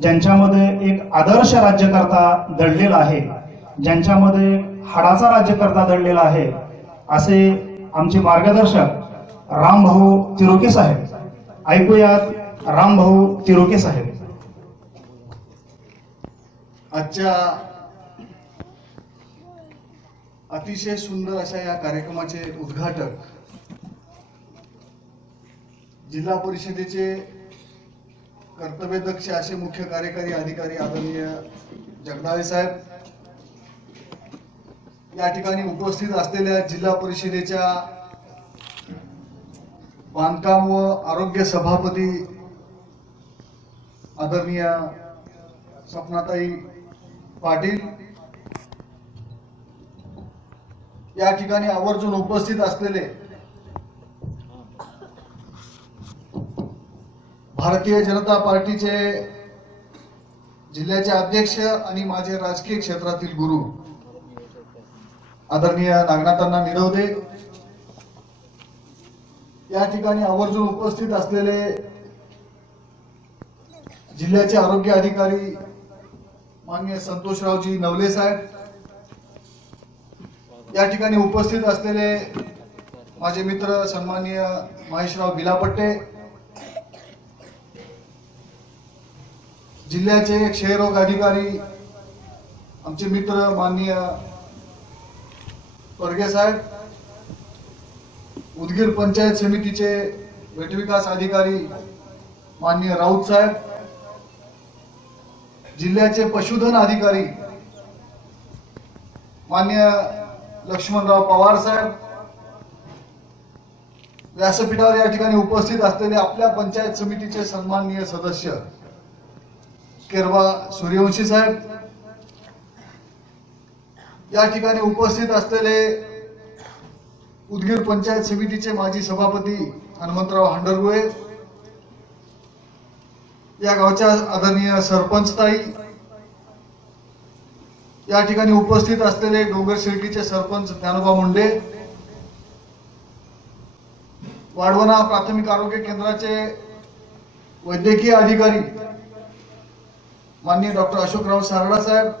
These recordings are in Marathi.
ज्यांच्यामध्ये एक आदर्श राज्यकर्ता दडलेला आहे, ज्यांच्यामध्ये हाडाचा राज्यकर्ता दडलेला आहे, असे आमचे मार्गदर्शक रामभाऊ तिरोके साहेब. ऐकूयात रामभाऊ तिरोके साहेब. आजच्या अतिशय सुंदर अशा या कार्यक्रमाचे उद्घाटक जिल्हा परिषदेचे कर्तव्यदक्ष असे मुख्य कार्यकारी अधिकारी आदरणीय जगदाळे साहेब, या ठिकाणी उपस्थित असलेल्या जिल्हा परिषदेच्या बांधकाम व आरोग्य सभापती आदरणीय स्वप्नाताई पाटील, या ठिकाणी आवर्जून उपस्थित असलेले भारतीय जनता पार्टीचे जिल्ह्याचे अध्यक्ष आणि माझे राजकीय क्षेत्रातील गुरु आदरणीय नागनाथांना निरवदे, या ठिकाणी आवर्जून उपस्थित असलेले जिल्ह्याचे आरोग्य अधिकारी माननीय संतोषरावजी नवले साहेब, या ठिकाणी उपस्थित असलेले माझे मित्र सन्माननीय महेशराव बिलापट्टे, जिल्ह्याचे क्षयरोग अधिकारी आमचे मित्र माननीय परगे साहेब, उदगीर पंचायत समितीचे गटविकास अधिकारी माननीय राऊत साहेब, जिल्ह्याचे पशुधन अधिकारी माननीय लक्ष्मणराव पवार साहेब, व्यासपीठावर या ठिकाणी उपस्थित असलेले आपल्या पंचायत समितीचे सन्माननीय सदस्य केरबा सूर्यवंशी साहेब, या ठिकाणी उपस्थित असलेले उदगीर पंचायत समितीचे माजी सभापती हनुमंतराव हांडरगुळे, या गावच्या आदरणीय सरपंचताई, या ठिकाणी उपस्थित असलेले डोंगर शिर्कीचे सरपंच ज्ञानोबा मुंडे, वाढवणा प्राथमिक आरोग्य केंद्राचे वैद्यकीय अधिकारी माननीय डॉक्टर अशोकराव सारडा साहेब,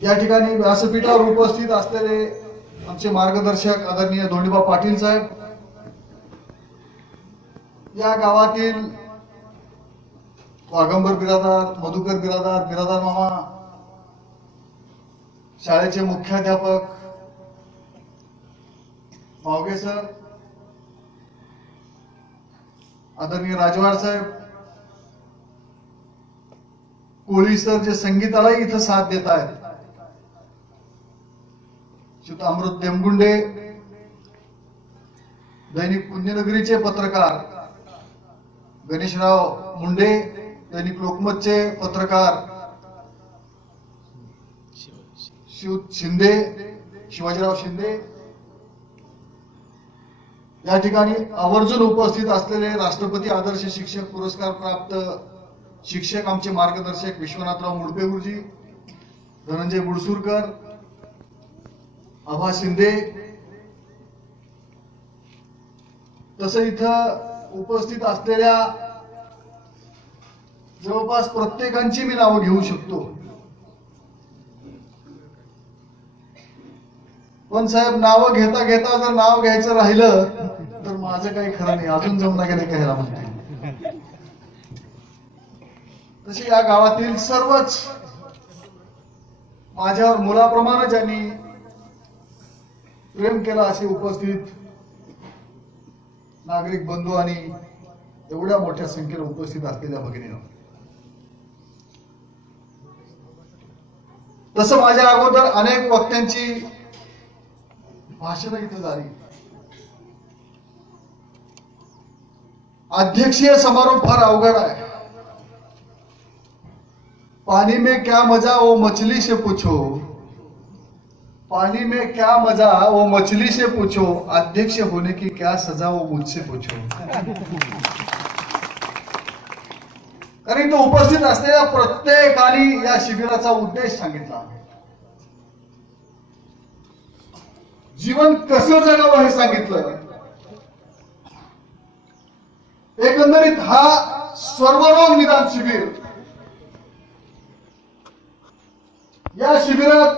या ठिकाणी व्यासपीठावर उपस्थित असलेले आमचे मार्गदर्शक आदरणीय धोंडीबा पाटील साहेब, या गावातील वाघंबर बिरादार, मधुकर बिरादार, बिरादार मामा, शाळेचे मुख्याध्यापक मावगे सर, आदरणीय राजवाड साहेब, कोळी सर जे संगीतालाही इथं साथ देत आहेत, श्रीयुत अमृत देमगुंडे, दैनिक पुण्यनगरीचे पत्रकार गणेशराव मुंडे, दैनिक लोकमतचे पत्रकार शिंदे, शिवाजीराव शिंदे, या ठिकाणी आवर्जून उपस्थित असलेले राष्ट्रपती आदर्श शिक्षक पुरस्कार प्राप्त शिक्षक आमचे मार्गदर्शक विश्वनाथराव मुडपे गुरुजी, धनंजय बुडसूरकर, आभा शिंदे, तसं इथं उपस्थित असलेल्या जवळपास प्रत्येकांची मी नावं घेऊ शकतो, पण साहेब नावं घेता घेता जर नाव घ्यायचं राहिलं तर माझं काही खरं नाही, अजून जमना गेले काय म्हणते. तशी या गावातील सर्वच माझ्यावर मुलाप्रमाणे ज्यांनी प्रेम केला असे उपस्थित नागरिक बंधू आणि एवढ्या मोठ्या संख्येने उपस्थित असलेल्या भगिनींनो, तसं माझ्या अगोदर अनेक वक्त्यांची भाषणं इथं झाली. अध्यक्षीय समारोप फार अवघड आहे. पानी में क्या मजा वो मछली से पूछो, पानी में क्या मजा वो मछली से पूछो, अध्यक्ष होने की क्या सजा वो मुझसे पूछो. कारण तो उपस्थित असलेल्या प्रत्येकाने या शिबिराचा उद्देश सांगितला, जीवन कसं जगावं हे सांगितलं. एकंदरीत हा सर्वरोग निदान शिबिर. या शिबिरात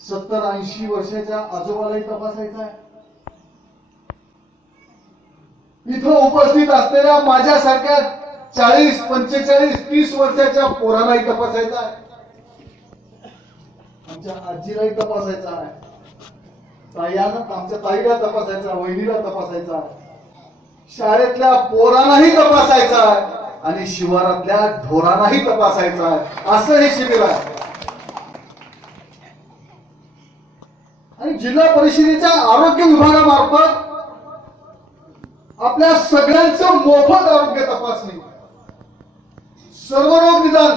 70-80 वर्षाच्या आजोबालाही तपासायचा आहे. इथं उपस्थित असलेल्या माझ्यासारख्या 40, 45, 30 वर्षाच्या पोरालाही तपासायचा आहे. आमच्या आजीलाही तपासायचा आहे. आमच्या ताईला तपासायचा, वहिनीला तपासायचा, शाळेतल्या पोरांनाही तपासायचा आहे आणि शिवारातल्या ढोरांनाही तपासायचा आहे. असं हे शिबिर आहे. आणि जिल्हा परिषदेच्या आरोग्य विभागामार्फत आपल्या सगळ्यांचं मोफत आरोग्य तपासणी, सर्वरोग निदान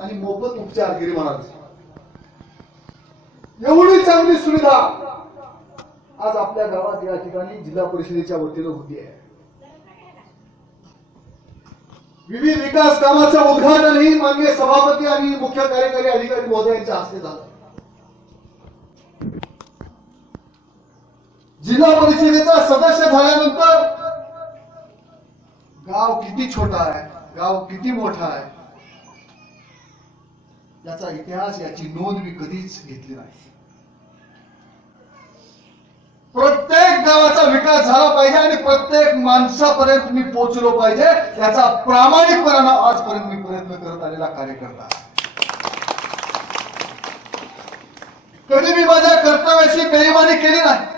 आणि मोफत उपचार. गिरी महाराज, एवढी चांगली सुविधा आज आपल्या गावात या ठिकाणी जिल्हा परिषदेच्या वतीनं होती आहे. विविध विकास कामाचं उद्घाटनही माननीय सभापती आणि मुख्य कार्यकारी अधिकारी महोदयांच्या हस्ते झालं. जिल्हा परिषदेचा सदस्य झाल्यानंतर गाव किती छोटा आहे, गाव किती मोठा आहे, याचा इतिहास, याची नोंद मी कधीच घेतली नाही. प्रत्येक गावाचा विकास झाला पाहिजे आणि प्रत्येक माणसापर्यंत मी पोहोचलो पाहिजे, याचा प्रामाणिकपणानं आजपर्यंत मी प्रयत्न करत आलेला कार्यकर्ता. कधी मी माझ्या कर्तव्याची बेईमानी केली नाही.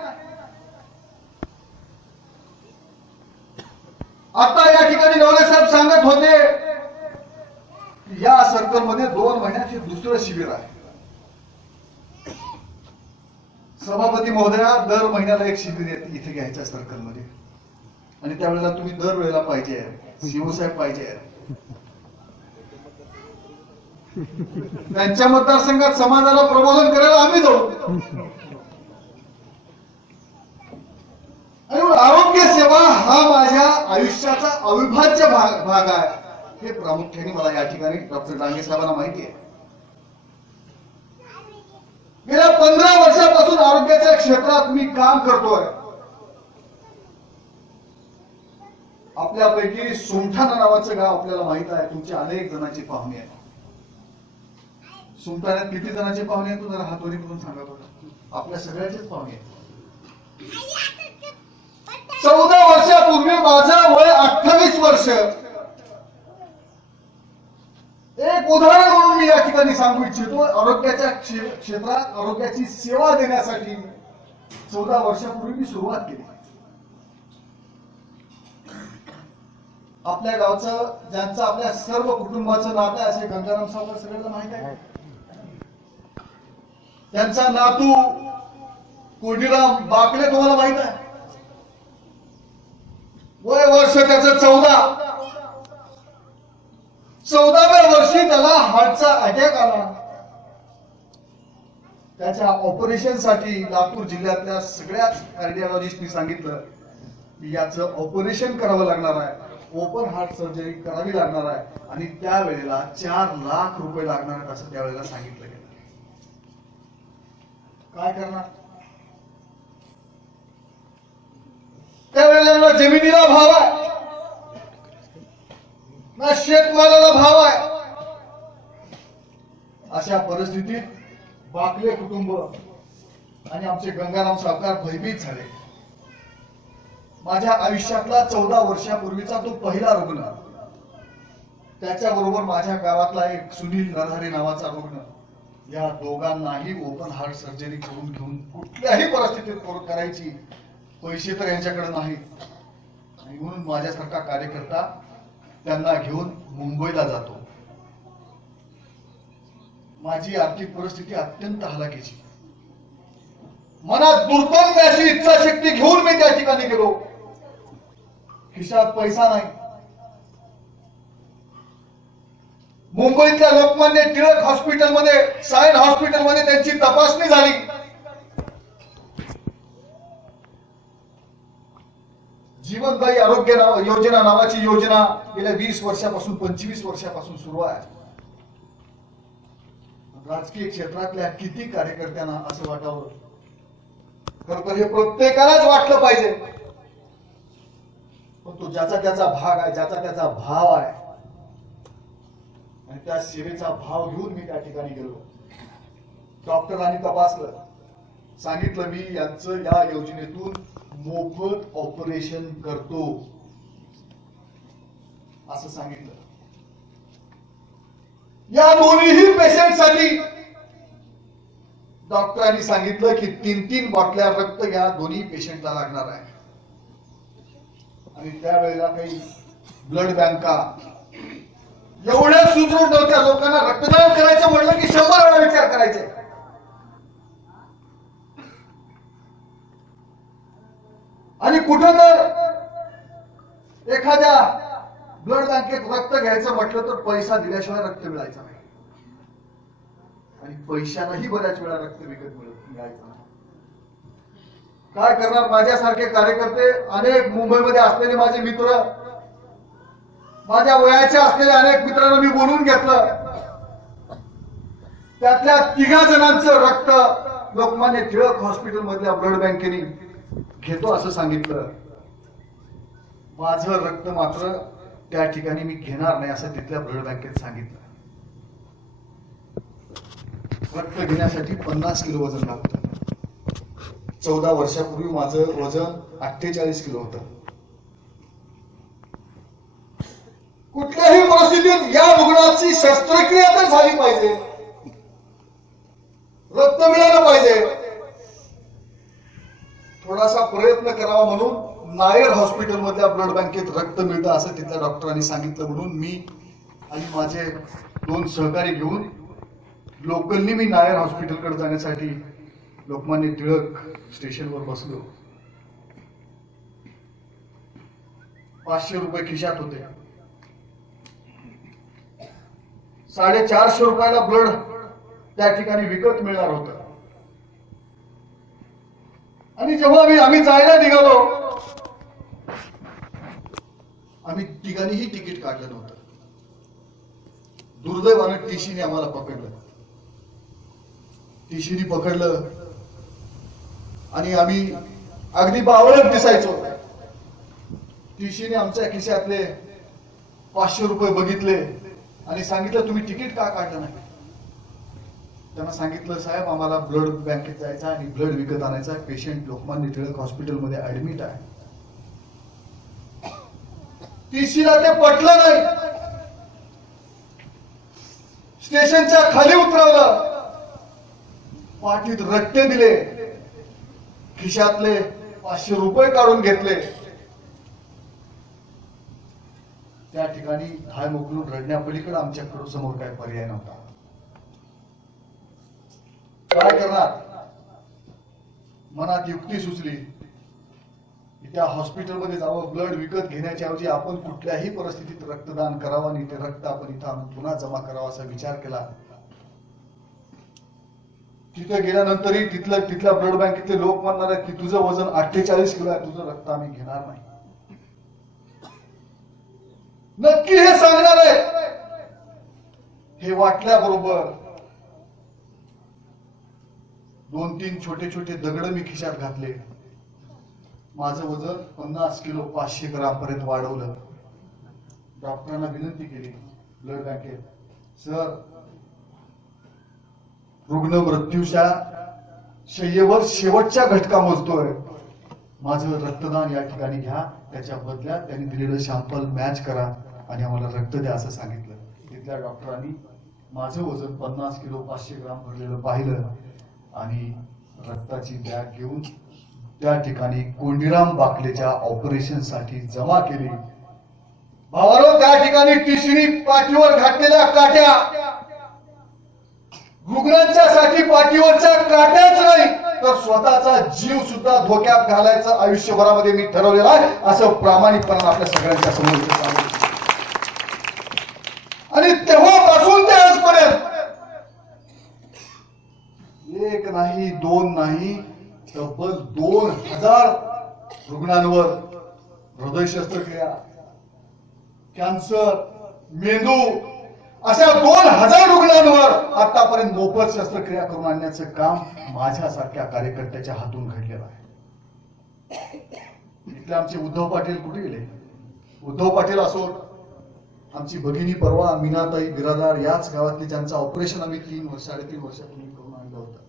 आता या ठिकाणी नवले साहेब सांगत होते, या सर्कलमध्ये 2 महिन्याचे दुसरं शिबिर आहे. सभापती महोदया, दर महिन्याला एक शिबिर इथे घ्यायचं सर्कलमध्ये आणि त्यावेळेला तुम्ही दर वेळेला पाहिजे, शिवसाहेब पाहिजे. त्यांच्या मतदारसंघात समाजाला प्रबोधन करायला आम्ही जाऊ. आणि आरोग्य सेवा हा माझ्या आयुष्याचा अविभाज्य भाग आहे, हे प्रामुख्याने मला या ठिकाणी डॉक्टर डांगे साहेबांना माहिती आहे. गेल्या 15 वर्षापासून आरोग्याच्या क्षेत्रात मी काम करतोय. आपल्यापैकी सुमठाणा नावाचं गाव आपल्याला माहित आहे. तुमच्या अनेक जणांची पाहुणे आहेत. सुमठाण्यात किती जणांचे पाहुणे आहेत? जरा हातोरी करून सांगा बरं. आपल्या सगळ्यांचेच पाहुणे आहेत. 14 वर्षापूर्वी माझं वय 28 वर्ष. एक उदाहरण म्हणून मी या ठिकाणी सांगू इच्छितो. आरोग्याच्या क्षेत्रात आरोग्याची सेवा देण्यासाठी 14 वर्षापूर्वी मी सुरुवात केली. आपल्या गावचं, ज्यांचं आपल्या सर्व कुटुंबाचं नातं आहे, असे गंगाराम सावकार सगळ्यांना माहित आहे. त्यांचा नातू कोडीराम बाकले तुम्हाला माहित आहे. वय वर्ष त्याचं 14व्या वर्षी त्याला हार्टचा अटॅक आला. त्याच्या ऑपरेशनसाठी लातूर जिल्ह्यातल्या सगळ्याच कार्डिओलॉजिस्टनी सांगितलं की याचं ऑपरेशन करावं लागणार आहे, ओपन हार्ट सर्जरी करावी लागणार आहे आणि त्यावेळेला 4 लाख रुपये लागणार आहेत असं त्यावेळेला सांगितलं गेलं. काय करणार? त्यावेळेला ना जमिनीला भाव आहे, ना शेतमालाला भाव आहे. अशा परिस्थितीत बाकले कुटुंब आणि आमचे गंगाराम सावकार भयभीत झाले. माझ्या आयुष्यातला 14 वर्षापूर्वीचा तो पहिला रुग्ण, त्याच्याबरोबर माझ्या गावातला एक सुनील नरहरे नावाचा रुग्ण, या दोघांनाही ओपन हार्ट सर्जरी करून घेऊन कुठल्याही परिस्थितीत करायची पैसे तर यांच्याकडे नाहीत. आणि म्हणून माझ्यासारखा कार्यकर्ता त्यांना घेऊन मुंबईला जातो. माझी आर्थिक परिस्थिती अत्यंत हलाखीची. मनात दुर्गम अशी इच्छाशक्ती घेऊन मी त्या ठिकाणी गेलो. खिशात पैसा नाही. मुंबईतल्या लोकमान्य टिळक हॉस्पिटलमध्ये, सायन हॉस्पिटलमध्ये त्यांची तपासणी झाली. जीवनदायी आरोग्य योजना नावाची योजना गेल्या 20 वर्षापासून 25 वर्षापासून सुरू आहे. राजकीय क्षेत्रातल्या किती कार्यकर्त्यांना असं वाटावं, खरं तर हे प्रत्येकालाच वाटलं पाहिजे. पण तो ज्याचा त्याचा भाग आहे, ज्याचा त्याचा भाव आहे, आणि त्या सेवेचा भाव घेऊन मी त्या ठिकाणी गेलो. डॉक्टरांनी तपासलं, सांगितलं मी यांचं या योजनेतून मोफत ऑपरेशन करतो असं सांगितलं. या दोन्हीही पेशंटसाठी डॉक्टरांनी सांगितलं की 3-3 बाटल्या रक्त या दोन्ही पेशंटला लागणार आहे. आणि त्यावेळेला काही ब्लड बँका एवढ्या सुदृढ नव्हत्या. लोकांना रक्तदान करायचं म्हटलं की 100 वेळा विचार करायचे. आणि कुठं तर एखाद्या ब्लड बँकेत रक्त घ्यायचं म्हटलं तर पैसा दिल्याशिवाय रक्त मिळायचं नाही. आणि पैशालाही बऱ्याच वेळा रक्त विकत मिळायचं नाही. काय करणार? माझ्यासारखे कार्यकर्ते, अनेक मुंबईमध्ये असलेले माझे मित्र, माझ्या वयाचे असलेले अनेक मित्रांना मी बोलून घेतलं. त्यातल्या 3 जणांचं रक्त लोकमान्य टिळक हॉस्पिटल मधल्या ब्लड बँकेने घेतो असं सांगितलं. माझं रक्त मात्र त्या ठिकाणी मी घेणार नाही असं तिथल्या ब्लड बँकेत सांगितलं. रक्त घेण्यासाठी 50 किलो वजन लागतं. 14 वर्षापूर्वी माझं वजन 48 किलो होतं. कुठल्याही परिस्थितीत या रुग्णाची शस्त्रक्रिया तर झाली पाहिजे, रक्त मिळालं पाहिजे. थोडासा प्रयत्न करावा म्हणून नायर हॉस्पिटल मधल्या ब्लड बँकेत रक्त मिळतं असं तिथल्या डॉक्टरांनी सांगितलं. म्हणून मी आणि माझे 2 सहकारी घेऊन लोकलनी मी नायर हॉस्पिटलकडे जाण्यासाठी लोकमान्य टिळक स्टेशनवर बसलो. 500 रुपये खिशात होते. 450 रुपयाला ब्लड त्या ठिकाणी विकत मिळणार होतं. आणि जेव्हा आम्ही जायला निघालो, आम्ही तिघांनीही तिकीट काढलं नव्हतं. दुर्दैवानं टीसीने आम्हाला पकडलं. टीसीने पकडलं आणि आम्ही अगदी बावळट दिसायचो. टीसीने आमच्या खिशातले 500 रुपये बघितले आणि सांगितलं तुम्ही तिकीट का काढलं नाही. त्यांना सांगितलं साहेब आम्हाला ब्लड बँकेत जायचं आणि ब्लड विकत आणायचा. पेशंट लोकमान्य टिळक हॉस्पिटलमध्ये ऍडमिट आहे. टीसीला ते पटलं नाही. स्टेशनच्या खाली उतरवलं, पाठीत रट्टे दिले, खिशातले 500 रुपये काढून घेतले. त्या ठिकाणी धाय मोकलून रडण्यापलीकडे आमच्याकडे समोर काय पर्याय नव्हता. काय करणार? मनात युक्ती सुचली की त्या हॉस्पिटलमध्ये जावं, ब्लड विकत घेण्याच्या ऐवजी आपण कुठल्याही परिस्थितीत रक्तदान करावं आणि ते रक्त आपण इथं आणून पुन्हा जमा करावा असा विचार केला. तिथे गेल्यानंतरही तिथल्या ब्लड बँकेतले लोक म्हणणार आहेत की तुझं वजन 48 किलो आहे, तुझं रक्त आम्ही घेणार नाही. नक्की हे सांगणार आहे हे वाटल्याबरोबर 2-3 छोटे छोटे दगड मी खिशात घातले. माझं वजन 50 किलो 500 ग्राम पर्यंत वाढवलं. डॉक्टरांना विनंती केली ब्लड बँकेत, सर रुग्ण मृत्यूच्या शय्येवर शेवटच्या घटका मोजतोय, माझं रक्तदान या ठिकाणी घ्या, त्याच्या बदल्यात त्यांनी दिलेलं सॅम्पल मॅच करा आणि आम्हाला रक्त द्या असं सांगितलं. तिथल्या डॉक्टरांनी माझं वजन 50 किलो 500 ग्राम भरलेलं पाहिलं आणि रक्ताची बॅग घेऊन त्या ठिकाणी कोंडीराम बाकलेच्या ऑपरेशन साठी जमा केली. भावानो, त्या ठिकाणी टीसीनी पाठीवर घातलेल्या काट्या रुग्णांच्यासाठी पाठीवरच्या काट्याच नाही तर स्वतःचा जीव सुद्धा धोक्यात घालायचं आयुष्यभरामध्ये मी ठरवलेलं आहे असं प्रामाणिकपणे आपल्या सगळ्यांच्या समोर सांगतो. आणि तेव्हापासून ते आजपर्यंत 1 नाही 2 नाही तब्बल 2000 रुग्णांवर हृदय शस्त्रक्रिया, कॅन्सर, मेंदू अशा 2000 रुग्णांवर आतापर्यंत मोफत शस्त्रक्रिया करून आणण्याचं काम माझ्यासारख्या कार्यकर्त्याच्या हातून घडलेलं आहे. इथले आमचे उद्धव पाटील कुठे गेले? उद्धव पाटील असोत, आमची भगिनी परवा मीनाताई बिरादार, याच गावातली, ज्यांचं ऑपरेशन आम्ही 3-3.5 वर्षापूर्वी करून आणलं होतं.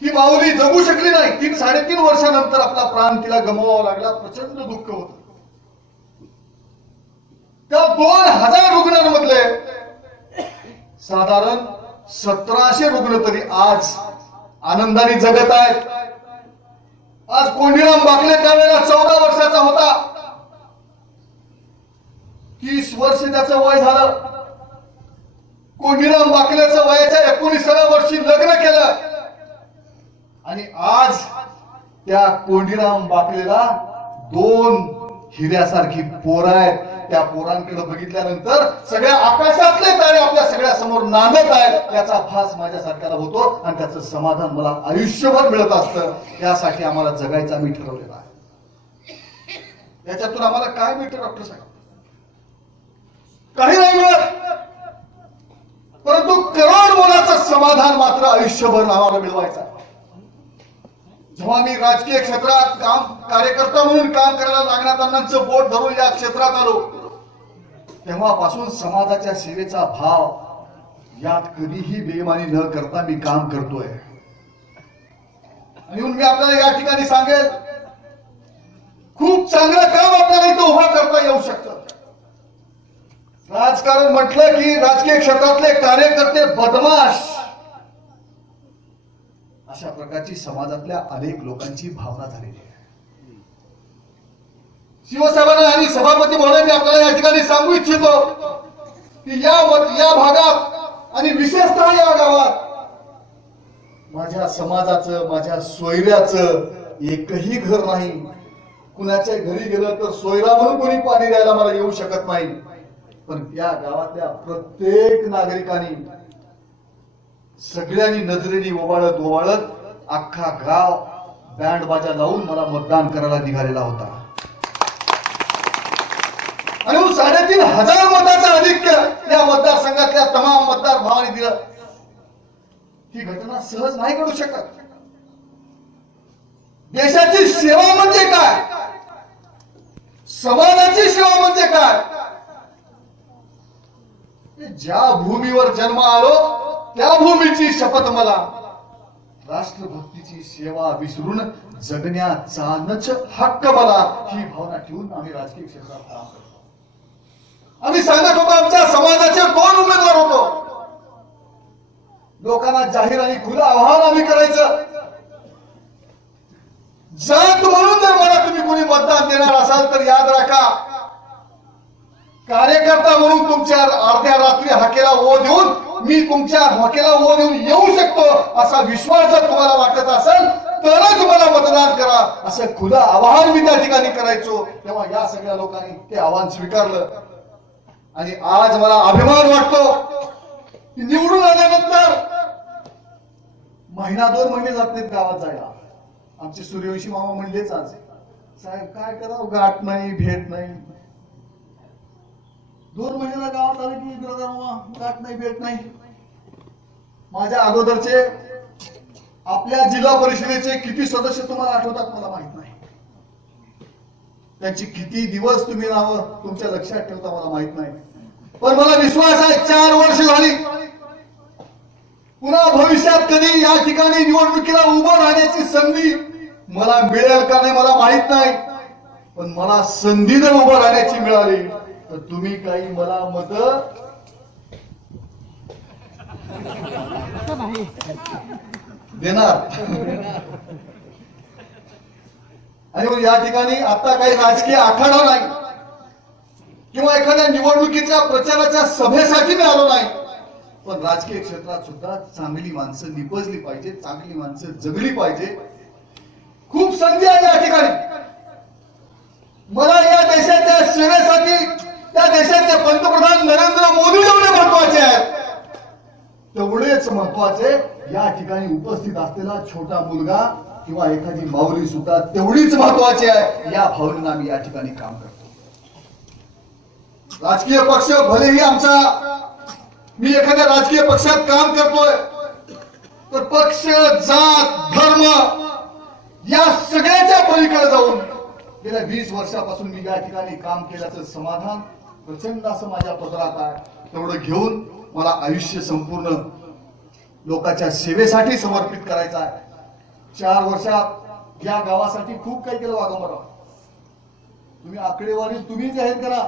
ती माऊली जगू शकली नाही. 3-3.5 वर्षानंतर आपला प्राण तिला गमवावा लागला. प्रचंड दुःख होत. त्या 2000 रुग्णांमधले साधारण 1700 रुग्ण तरी आज आनंदाने जगत आहेत. आज कोंडीराम बाकले त्यावेळेला 14 वर्षाचा होता. 30 वर्ष त्याचं वय झालं. कोंडीराम बाकलेचं वयाच्या 19व्या वर्षी लग्न केलं आणि आज त्या कोंडीराम बाकलेला 2 हिऱ्यासारखी पोरं आहेत. त्या पोरांकडे बघितल्यानंतर सगळ्या आकाशातले तारे आपल्या सगळ्या समोर नांदत आहेत याचा भास माझ्यासारख्याला होतो आणि त्याचं समाधान मला आयुष्यभर मिळत असतं. यासाठी आम्हाला जगायचं आम्ही ठरवलेलं आहे. याच्यातून आम्हाला काय मिळतं डॉक्टर साहेब? काही नाही मिळत, परंतु करोड मोलाचं समाधान मात्र आयुष्यभर आम्हाला मिळवायचं आहे. जेव्हा मी राजकीय क्षेत्रात कार्यकर्ता म्हणून काम करायला नागनाथांचं बोट धरून या क्षेत्रात आलो, तेव्हापासून समाजाच्या सेवेचा भाव यात कधीही बेईमानी न करता मी काम करतोय. आणि मी आपल्याला या ठिकाणी सांगेल, खूप चांगलं काम आपल्याला इथं उभा करता येऊ शकतं. राजकारण म्हटलं की राजकीय क्षेत्रातले कार्यकर्ते बदमाश, अशा प्रकारची समाजातल्या अनेक लोकांची भावना झालेली आहे. शिवसाहेबांना आणि सभापती महोदय, मी आपल्याला या ठिकाणी सांगू इच्छितो की या भागात आणि विशेषतः या गावात माझ्या समाजाचं, माझ्या सोयऱ्याचं एकही घर नाही. कुणाच्या घरी गेलं तर सोयरा म्हणून कोणी पाणी द्यायला मला येऊ शकत नाही. पण या गावातल्या प्रत्येक नागरिकांनी, सगळ्यांनी नजरेने ओवाळत अख्खा गाव बँड बाजा लावून मला मतदान करायला निघालेला होता. आणि 3500 मताचं आधिक्य या मतदारसंघातल्या तमाम मतदार भावाने दिलं. ही घटना सहज नाही घडू शकत. देशाची सेवा म्हणजे काय, समाजाची सेवा म्हणजे काय, ज्या भूमीवर जन्म आलो त्या भूमीची शपथ मला, राष्ट्रभक्तीची सेवा विसरून जगण्याचाच हक्क मला, ही भावना ठेवून आम्ही राजकीय क्षेत्रात काम करतो. आम्ही सांगत होतो आमच्या समाजाचे 2 उमेदवार होतो. लोकांना जाहीर आणि खुलं आव्हान आम्ही करायचं, जात म्हणून जर मला तुम्ही कोणी मतदान देणार असाल तर याद राखा, कार्यकर्ता म्हणून तुमच्या अर्ध्या रात्री हाकेला ओ देऊन मी तुमच्या हाकेला ओ देऊन येऊ शकतो असा विश्वास जर तुम्हाला वाटत असेल तरच मला मतदान करा, असं खुलं आवाहन मी त्या ठिकाणी करायचो. तेव्हा या सगळ्या लोकांनी ते आव्हान स्वीकारलं आणि आज मला अभिमान वाटतो की निवडून आल्यानंतर 1-2 महिने जात नाहीत गावात जायला. आमचे सूर्यवंशी मामा म्हणलेच आज, साहेब काय करावं, गाठ नाही, भेट नाही. 2 महिन्याला गावात आले की गाठ नाही, भेट नाही. माझ्या अगोदरचे आपल्या जिल्हा परिषदेचे किती सदस्य तुम्हाला आठवतात मला माहित नाही. त्यांची किती दिवस तुम्ही नावं तुमच्या लक्षात ठेवता मला माहित नाही. पण मला विश्वास आहे 4 वर्ष झाली, पुन्हा भविष्यात कधी या ठिकाणी निवडणुकीला उभं राहण्याची संधी मला मिळेल का नाही मला माहित नाही. पण मला संधी जर उभं राहण्याची मिळाली तर तुम्ही काही मला मत देणार. आणि या ठिकाणी आता काही राजकीय आखाडा नाही किंवा एखाद्या निवडणुकीच्या प्रचाराच्या सभेसाठी मी आलो नाही. पण राजकीय क्षेत्रात सुद्धा चांगली माणसं निपजली पाहिजे, चांगली माणसं जगली पाहिजे. खूप संधी आहे या ठिकाणी. मला या देशाच्या सेवेसाठी त्या देशाचे पंतप्रधान नरेंद्र मोदी जेवढे महत्वाचे आहेत तेवढेच महत्वाचे या ठिकाणी उपस्थित असलेला छोटा मुलगा किंवा एखादी माऊली सुद्धा तेवढीच महत्वाची आहे. या भावनेनं आम्ही या ठिकाणी काम करतो. राजकीय पक्ष भलेही आमचा, मी एखाद्या राजकीय पक्षात काम करतोय तर पक्ष, जात, धर्म या सगळ्याच्या पलीकडे जाऊन गेल्या 20 वर्षापासून मी या ठिकाणी काम केल्याचं समाधान प्रचंड असं माझ्या पदरात आहे. तेवढं घेऊन मला आयुष्य संपूर्ण लोकांच्या सेवेसाठी समर्पित करायचं आहे. 4 वर्षात या गावासाठी खूप काही केलं वाघंबराव. तुम्ही आकडेवारी तुम्ही जाहीर करा.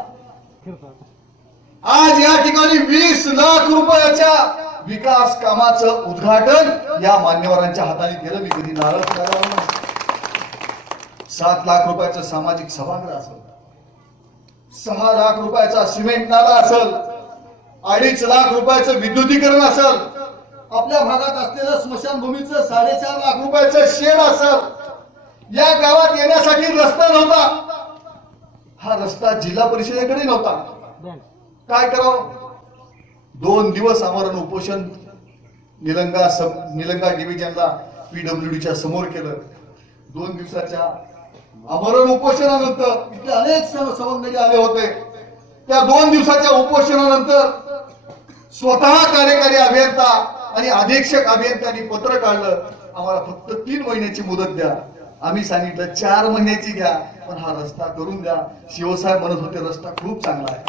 आज या ठिकाणी 20 लाख रुपयाच्या विकास कामाचं उद्घाटन या मान्यवरांच्या हाताने केलं. मी कधी नाराज झालो नाही. 7 लाख रुपयाचं सामाजिक सभागृह असेल, 6 लाख रुपयाचा सिमेंट नाला असेल, 2.5 लाख रुपयाचं विद्युतीकरण असेल, आपल्या भागात असलेलं स्मशानभूमीचं 4.5 लाख रुपयाचं शेड असेल. या गावात येण्यासाठी रस्ता नव्हता. हा रस्ता जिल्हा परिषदेकडे नव्हता. काय करावं? 2 दिवस आमरण उपोषण निलंगा डिव्हिजनला PWDच्या समोर केलं. 2 दिवसाच्या आमरण उपोषणानंतर इथले अनेक सवंगडी आले होते. त्या 2 दिवसाच्या उपोषणानंतर स्वतः कार्यकारी अभियंता आणि अधीक्षक अभियंत्यांनी पत्र काढलं, आम्हाला फक्त 3 महिन्याची मुदत द्या. आम्ही सांगितलं 4 महिन्याची घ्या, पण हा रस्ता करून द्या. शिवसाहेब म्हणत होते रस्ता खूप चांगला आहे.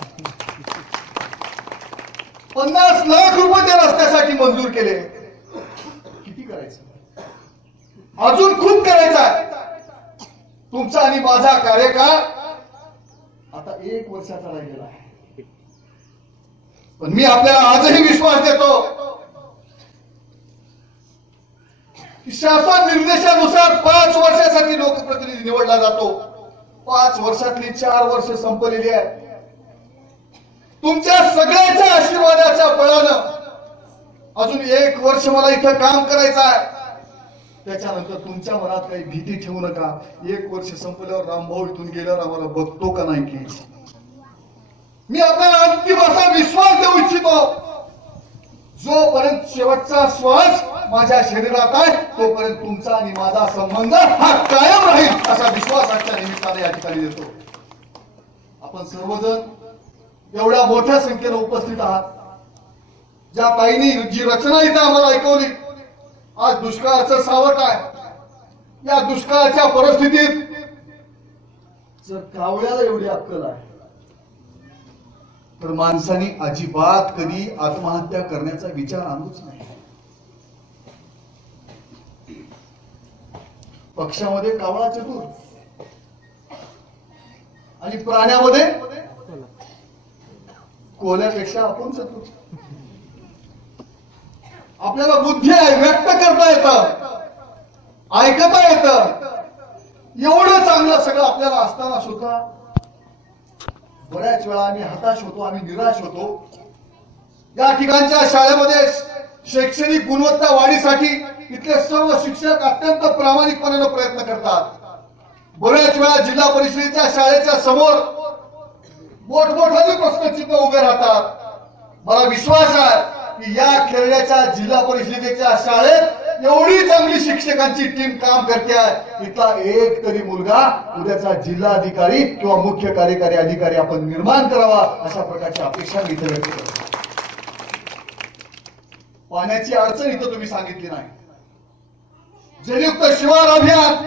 50 लाख रुपये त्या रस्त्यासाठी मंजूर केले. किती करायचं? अजून खूप करायचं आहे. तुमचा आणि माझा कार्यकाळ आता 1 वर्षाचा राहिलेला आहे. पण मी आपल्याला आजही विश्वास देतो की शासन निर्देशानुसार 5 वर्षासाठी लोकप्रतिनिधी निवडला जातो. 5 वर्षातली 4 वर्ष संपलेली आहे. तुमच्या सगळ्यांच्या आशीर्वादाच्या बळानं अजून 1 वर्ष मला इथं काम करायचं आहे. त्याच्यानंतर तुमच्या मनात काही भीती ठेवू नका. 1 वर्ष संपल्यावर रामभाऊ इथून गेल्यावर आम्हाला बघतो का नाही की. मी आपल्याला अंतिम असा विश्वास देऊ इच्छितो, जोपर्यंत शेवटचा श्वास माझ्या शरीरात आहे तोपर्यंत तुमचा आणि माझा संबंध हा कायम राहील असा विश्वास आजच्या निमित्ताने या ठिकाणी देतो. आपण सर्वजण एवढ्या मोठ्या संख्येने उपस्थित आहात. ज्या ताईंनी जी रचना इथं आम्हाला ऐकवली, आज दुष्काळाचं सावट आहे. या दुष्काळाच्या परिस्थितीत जर कावळ्याला एवढी अक्कल आहे तर माणसाने अजिबात कधी आत्महत्या करण्याचा विचार आणूच नाही. पक्षामध्ये कावळा चतुर आणि प्राण्यामध्ये कोल्यापेक्षा आपण चतुर. आपल्याला बुद्धी आहे, व्यक्त करता येतं, ऐकता येतं. एवढं चांगलं सगळं आपल्याला असताना सुद्धा बऱ्याच वेळा आम्ही हताश होतो, आम्ही निराश होतो. या ठिकाणच्या शाळेमध्ये शैक्षणिक गुणवत्ता वाढीसाठी इथले सर्व शिक्षक अत्यंत प्रामाणिकपणे प्रयत्न करतात. बऱ्याच वेळा जिल्हा परिषदेच्या शाळेच्या समोर मोठमोठाले प्रश्नचिन्ह उभे राहतात. मला विश्वास आहे की या खेळण्याच्या जिल्हा परिषदेच्या शाळेत एवढी चांगली शिक्षकांची टीम काम करते आहे. इथला एक तरी मुलगा उद्याचा जिल्हाधिकारी किंवा मुख्य कार्यकारी अधिकारी आपण निर्माण करावा अशा प्रकारची अपेक्षा मी इथे व्यक्त करतो. पाण्याची अडचण इथं तुम्ही सांगितली नाही. जलयुक्त शिवार अभियान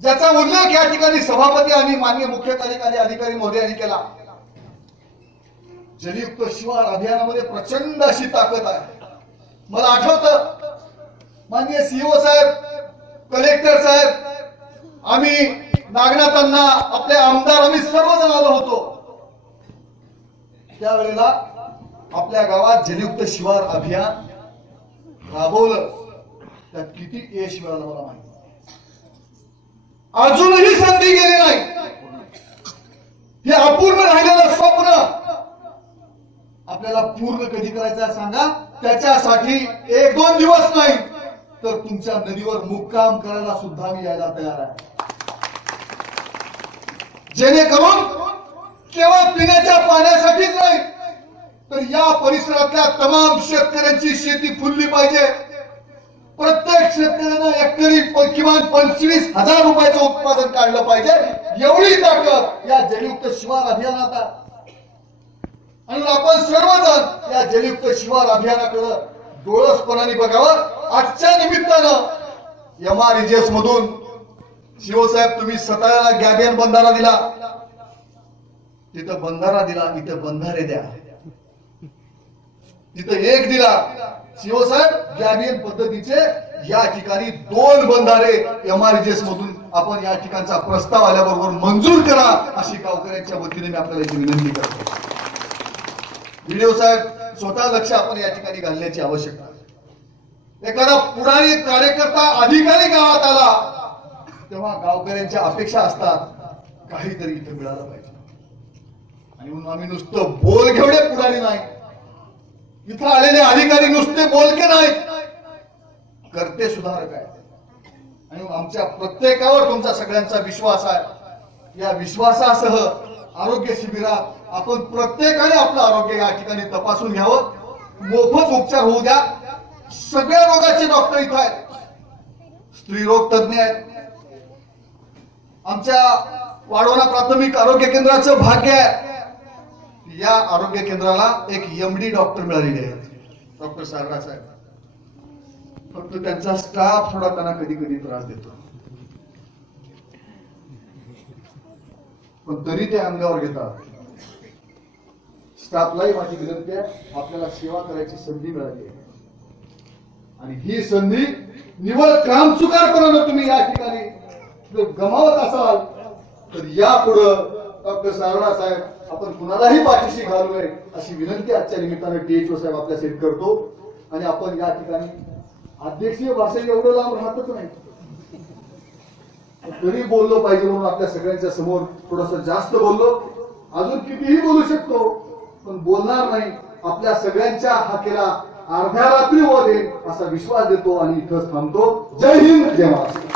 ज्याचा उल्लेख या ठिकाणी सभापती आणि माननीय मुख्य कार्यकारी अधिकारी महोदयांनी केला. जलयुक्त शिवार अभियानामध्ये प्रचंड अशी ताकद आहे. मला आठवतं माननीय सीओ साहेब, कलेक्टर साहेब, आम्ही नागनाथांना, आपले आमदार, आम्ही सर्वजण आलो होतो. त्यावेळेला आपल्या गावात जलयुक्त शिवार अभियान राबवलं. त्यात किती यश मिळालं मला माहिती. अजूनही संधी गेली नाही. हे अपूर्ण राहिलेलं स्वप्न आपल्याला पूर्ण कधी करायचं सांगा. त्याच्यासाठी 1-2 दिवस नाही तर तुमच्या नदीवर मुक्काम करायला सुद्धा मी यायला तयार आहे. जेणेकरून केवळ पिण्याच्या पाण्यासाठीच नाही तर या परिसरातल्या तमाम शेतकऱ्यांची शेती फुलली पाहिजे. प्रत्येक शेतकऱ्यांना एकरी किमान 25,000 रुपयाचं उत्पादन काढलं पाहिजे. एवढी ताकद या जलयुक्त शिवार अभियानात आहे. आणि आपण सर्वजण या जलयुक्त शिवार अभियानाकडे डोळसपणाने बघावं. आजच्या निमित्तानं MREGS मधून शिवसाहेब तुम्ही सताळ्याला गॅबियन बंधारा दिला, तिथं बंधारा दिला, इथं बंधारे द्या. तिथं एक दिला शिवसाहेब गॅबियन पद्धतीचे, या ठिकाणी 2 बंधारे MRGS मधून आपण या ठिकाणचा प्रस्ताव आल्याबरोबर मंजूर करा, अशी गावकऱ्यांच्या वतीने मी आपल्याला याची विनंती करतो. व्हिडिओ साहेब स्वतः लक्ष आपण या ठिकाणी घालण्याची आवश्यकता आहे. एखादा पुढारी कार्यकर्ता अधिकारी गावात आला तेव्हा गावकऱ्यांच्या अपेक्षा असतात काहीतरी इथं मिळालं पाहिजे. आणि म्हणून आम्ही नुसतं बोल घेवडे पुढारी नाही, इथं आलेले अधिकारी नुसते बोलके नाहीत, करते सुधारक आहेत. आणि आमच्या प्रत्येकावर तुमचा सगळ्यांचा विश्वास आहे. या विश्वासासह आरोग्य शिबिरात आपण प्रत्येकाने आपलं आरोग्य या ठिकाणी तपासून घ्यावं. मोफत उपचार होऊ द्या. सगळ्या रोगाचे डॉक्टर इथं आहेत, स्त्रीरोग तज्ञ आहेत. आमच्या वाढवणा प्राथमिक आरोग्य केंद्राचं भाग्य आहे, या आरोग्य केंद्राला एक MD डॉक्टर मिळालेले आहेत, डॉक्टर सागरा साहेब. फक्त त्यांचा स्टाफ थोडा त्यांना कधी कधी त्रास देतो, पण तरी ते अंगावर घेतात. स्टाफलाही माझी विनंती आहे, आपल्याला सेवा करायची संधी मिळाली आहे आणि ही संधी निवड कामचुकारपणानं तुम्ही या ठिकाणी जर गमावत असाल तर यापुढं डॉक्टर सारडा साहेब आपण कुणालाही पाठीशी घालू नये अशी विनंती आजच्या निमित्तानं DHO साहेब आपल्यासाठी करतो. आणि आपण या ठिकाणी अध्यक्षीय भाषण एवढं लांब राहतच नाही, तरी बोललो पाहिजे म्हणून आपल्या सगळ्यांच्या समोर थोडस जास्त बोललो. अजून कितीही बोलू शकतो पण बोलणार नाही. आपल्या सगळ्यांच्या हाकेला अर्ध्या रात्री होऊ दे असा विश्वास देतो आणि इथंच थांबतो. जय हिंद, जय महाराष्ट्र.